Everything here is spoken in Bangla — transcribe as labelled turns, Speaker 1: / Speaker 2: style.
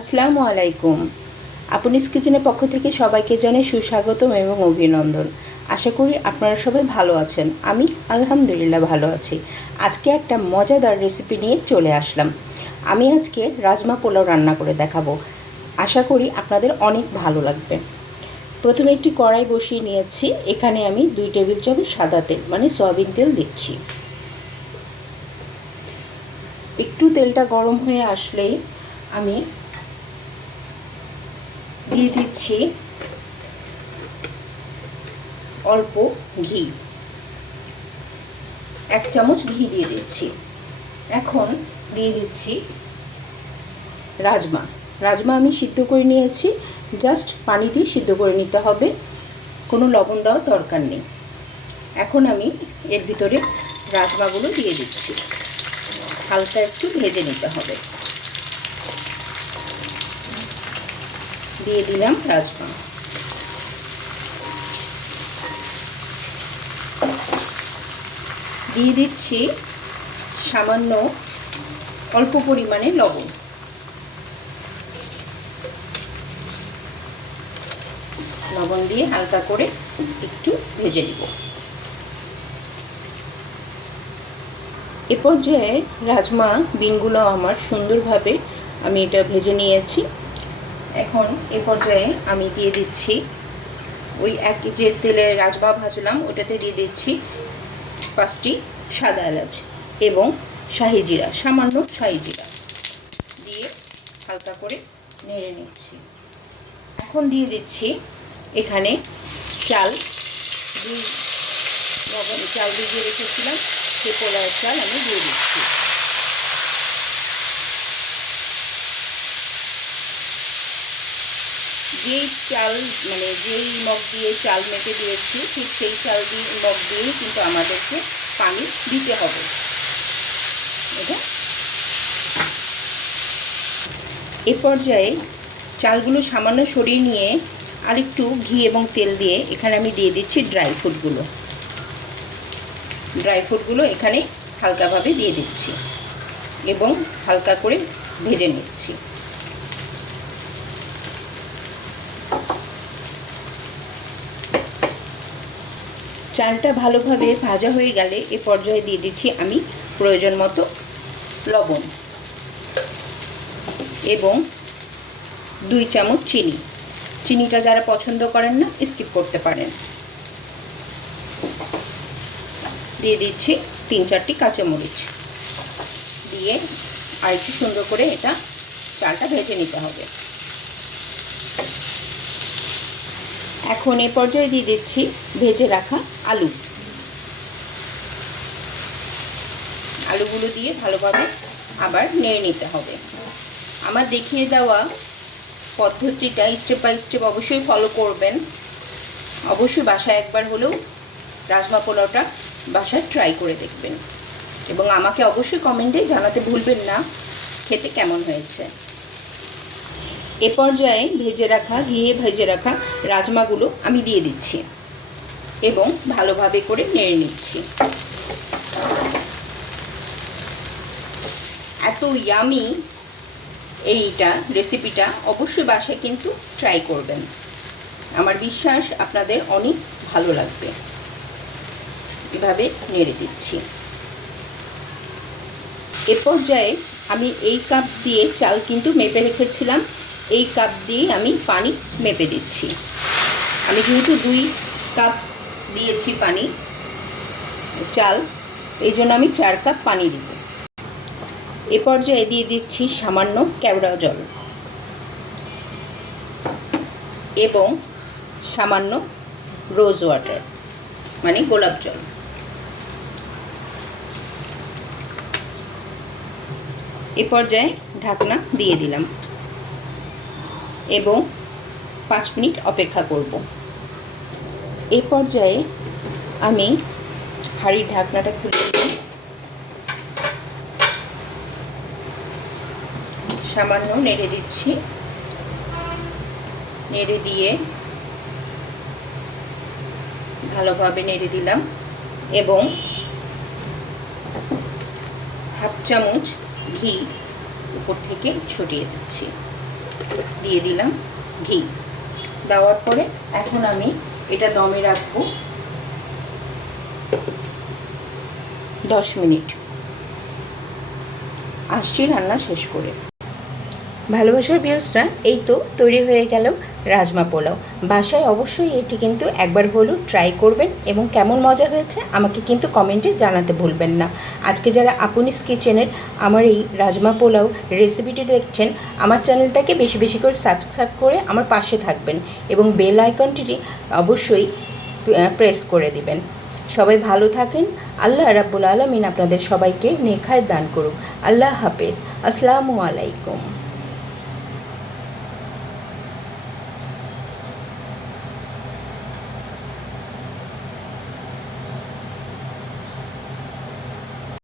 Speaker 1: আসসালামু আলাইকুম। আপনিস কিচেনের পক্ষ থেকে সবাইকে জানাই সুস্বাগতম এবং অভিনন্দন। আশা করি আপনারা সবাই ভালো আছেন। আমি আলহামদুলিল্লাহ ভালো আছি। আজকে একটা মজাদার রেসিপি নিয়ে চলে আসলাম। আমি আজকে রাজমা পোলাও রান্না করে দেখাবো। আশা করি আপনাদের অনেক ভালো লাগবে। প্রথমে একটি কড়াই বসিয়ে নিয়েছি। এখানে আমি দুই টেবিল চামচ সাদা তেল মানে সয়াবিন তেল দিচ্ছি। একটু তেলটা গরম হয়ে আসলেই আমি দিয়ে দিচ্ছি অল্প ঘি। এক চামচ ঘি দিয়ে দিচ্ছি। এখন দিয়ে দিচ্ছি রাজমা। রাজমা আমি সিদ্ধ করে নিয়েছি। জাস্ট পানি দিয়ে সিদ্ধ করে নিতে হবে। কোনো লবণ দেওয়ার দরকার নেই। এখন আমি এর ভিতরে রাজমাগুলো দিয়ে দিচ্ছি। হালকা একটু ভেজে নিতে হবে। দিয়ে দিলাম রাজমা। দিয়ে দিচ্ছি সামান্য অল্প পরিমাণে লবণ। লবণ দিয়ে হালকা করে একটু ভেজে নিব। এ পর্যায়ে রাজমা, বিনগুলো আমার সুন্দরভাবে আমি এটা ভেজে নিয়েছি। এখন এ পর্যায়ে আমি দিয়ে দিচ্ছি ওই এক যে তেলে রাজবা ভাজলাম, ওটাতে দিয়ে দিচ্ছি পাঁচটি সাদা এলাচ এবং শাহি জিরা, সামান্য শাহি জিরা দিয়ে হালকা করে নেড়ে নিচ্ছি। এখন দিয়ে দিচ্ছি এখানে চাল, দুই চাল ভিজিয়ে রেখেছিলাম সে পোলাওয়ের চাল আমি দিয়ে দিচ্ছি। যেই চাল মানে যেই মগ দিয়ে চাল মেপে দিয়েছি, ঠিক সেই চাল দিয়ে, মগ দিয়েই কিন্তু আমাদেরকে পানি দিতে হবে। এ পর্যায়ে চালগুলো সামান্য সরিয়ে নিয়ে আরেকটু ঘি এবং তেল দিয়ে এখানে আমি দিয়ে দিচ্ছি ড্রাই ফ্রুটগুলো। ড্রাই ফ্রুটগুলো এখানে হালকাভাবে দিয়ে দিচ্ছি এবং হালকা করে ভেজে নিচ্ছি। চালটা ভালোভাবে ভাজা হয়ে গেলে এ পর্যায়ে দিয়ে দিচ্ছি আমি প্রয়োজন মতো লবণ এবং দুই চামচ চিনি। চিনিটা যারা পছন্দ করেন না, স্কিপ করতে পারেন। দিয়ে দিচ্ছি তিন চারটি কাঁচামরিচ। দিয়ে আর একটু সুন্দর করে এটা চালটা ভেজে নিতে হবে। এখন এ পর্যায়ে দিয়ে দিচ্ছি ভেজে রাখা আলু। আলুগুলো দিয়ে ভালোভাবে আবার নেড়ে নিতে হবে। আমার দেখিয়ে দেওয়া পদ্ধতিটা স্টেপ বাই স্টেপ অবশ্যই ফলো করবেন। অবশ্যই বাসায় একবার হলেও রাজমা পোলাওটা বাসায় ট্রাই করে দেখবেন। এবং আমাকে অবশ্যই কমেন্টে জানাতে ভুলবেন না, খেতে কেমন হয়েছে। এ পর্যায়ে ভেজে রাখা, ঘিয়ে ভেজে রাখা রাজমাগুলো আমি দিয়ে দিচ্ছি এবং ভালোভাবে করে নেড়ে নিচ্ছি। এত ইয়ামি এইটা রেসিপিটা অবশ্যই বাসায় কিন্তু ট্রাই করবেন। আমার বিশ্বাস আপনাদের অনেক ভালো লাগবে। এভাবে নেড়ে দিচ্ছি। এ পর্যায়ে আমি এই কাপ দিয়ে চাল কিন্তু মেপে রেখেছিলাম। এই কাপ দিয়ে আমি পানি মেপে দিচ্ছি। আমি যেহেতু দুই কাপ দিয়েছি পানি, চাল, এই জন্য আমি চার কাপ পানি দিব। এ পর্যায়ে দিয়ে দিচ্ছি সামান্য কেওড়া জল। এবং সামান্য রোজ ওয়াটার মানে গোলাপ জল। এ পর্যায়ে ঢাকনা দিয়ে দিলাম। এবং পাঁচ মিনিট অপেক্ষা করব। এ পর্যায়ে আমি হাঁড়ির ঢাকনাটা খুলে সামান্য নেড়ে দিচ্ছি। নেড়ে দিয়ে ভালোভাবে নেড়ে দিলাম এবং হাফ চামচ ঘি উপর থেকে ছড়িয়ে দিচ্ছি। দিয়ে দিলাম ঘি। দেওয়ার পরে এখন আমি এটা দমে রাখব দশ মিনিট। আসছি রান্না শেষ করে। ভালোবাসার ভিউসরা এই তো তৈরি হয়ে গেল রাজমা পোলাও। বাসায় অবশ্যই এটি কিন্তু একবার হলেও ট্রাই করবেন এবং কেমন মজা হয়েছে আমাকে কিন্তু কমেন্টে জানাতে ভুলবেন না। আজকে যারা আপুনিস কিচেনের আমার এই রাজমা পোলাও রেসিপিটি দেখছেন, আমার চ্যানেলটাকে বেশি বেশি করে সাবস্ক্রাইব করে আমার পাশে থাকবেন এবং বেল আইকনটি অবশ্যই প্রেস করে দিবেন। সবাই ভালো থাকেন, আল্লাহ রাব্বুল আলমিন আপনাদের সবাইকে নেখায় দান করুক। আল্লাহ হাফেজ। আসসালামু আলাইকুম।